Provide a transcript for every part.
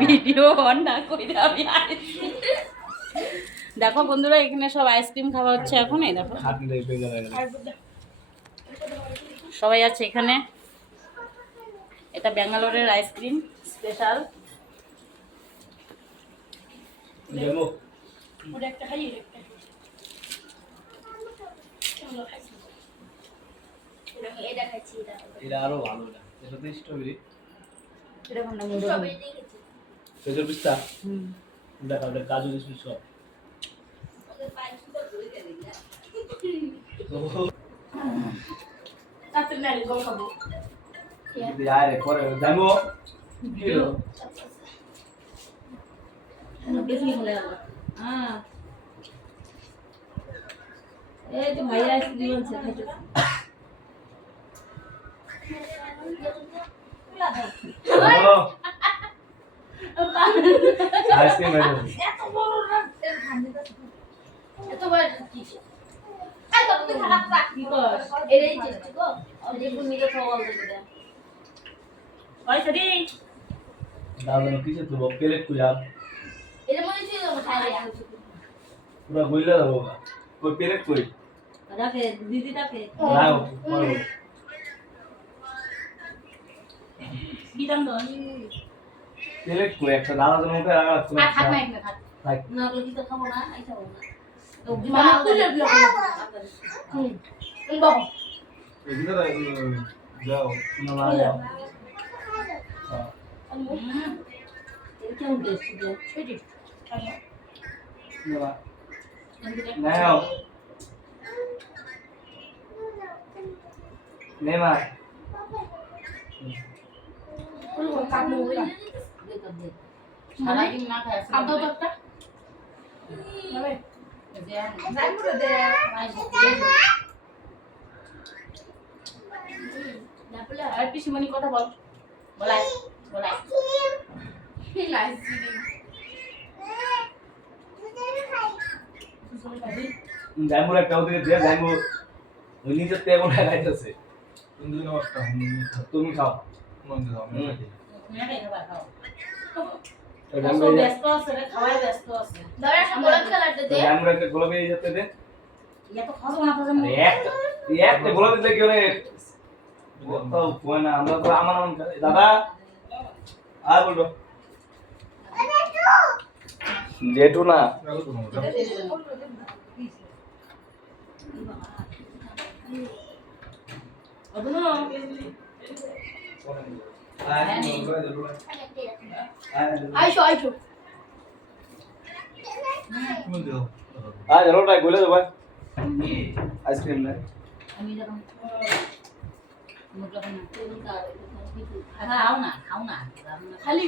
Video on না কইরা আমি দেখো বন্ধুরা এখানে সব আইসক্রিম খাওয়া হচ্ছে এখন। এই দেখো সবাই আছে এখানে। এটা ব্যাঙ্গালোরের আইসক্রিম স্পেশাল। এটা আরো ভালো না, এটা তো স্ট্রবেরি। এটা কোনটা মুড়ো? খেজুর পিস্তা। দেখা ওটা কাজু কিশমিশ সব। তাতে নালি গল খাবো। যদি আরে পরে যাবো কি হলো? বেশি হলে আবার হ্যাঁ এই তো ভাইয়া আইসক্রিম আছে খাইতে। হ্যালো আইসক্রিম এলো। এত বড় না এত বড় কি এই তো তুমি খারাপ রাখ কি কর এরই চেষ্টা গো আর যে কোন মিলে খাওয়া বলতে দে ওই সরি দাদা কিছু তো প্লেট কই আর এর মধ্যে ছিল খাই রে পুরো গইলা দাও ওই প্লেট কই রাখে দিদি রাখে নাও পড়ো বিরাম দাও প্লেট কই একটা দাদা জন মুখে লাগা তুমি থাক না একটা থাক থাক না বলে কি তো খাবো না এই খাবো না তো মামা তুলে দিও এই বাবা এদিকে যাও না যাও এটা কেমন টেস্ট দিয়ে সেটি নাও নেমা কাটলো ওইটা সারাদিন না খায় খাদ্য তো একটা মানে যাই করে দে আর পিসিমণি কথা বল বলাই বলাই জাইমুর একটা ওদিকে দিয়ে জাইমুর ওই নিজের তে মনে খাইতেছে তুমি খাও ব্যস্ত আছে রে খাওয়াই ব্যস্ত আছে জাইমুর একটা গোলাপি যেতে দে ইয়া তো খাবো না তো একটা গোলাপি দিলে কি হলে তো কোন না আমরা তো আমার নাম দাদা আর বলবো জেঠু না আইসো আইসো आज रोटा गोले दो भाई आइसक्रीम ले আমি যখন মুখটা না খাও না খালি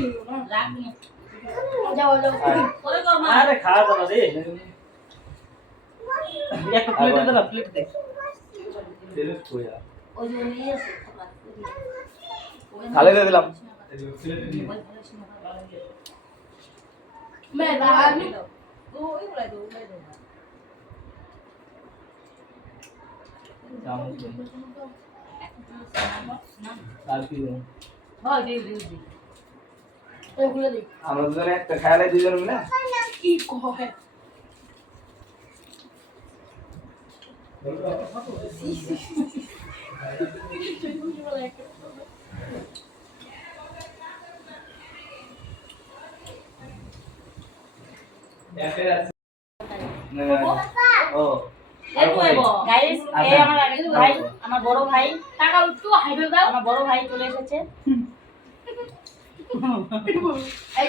রাখ নি যাও যাও করে কর মা अरे खा तो ना दे एक प्लेट दे ना प्लेट दे प्लेट को यार ওই যে নিয়ে এসে खाले दे दिलाम मैं रानी ও ওই দো আমরা দুজনে একটা খাইলে দুজন মিলে কি কয় ও গাইস এই আমার আরেক ভাই আমার বড় ভাই টাকা একটু হাইবে দাও আমার বড় ভাই চলে এসেছে এই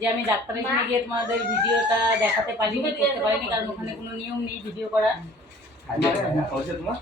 যে আমি ডাক্তারের এখানে গিয়ে তোমাদের ভিডিওটা দেখাতে পারিনি করতে পারিনি কারণ ওখানে কোনো নিয়ম নেই ভিডিও করা তোমার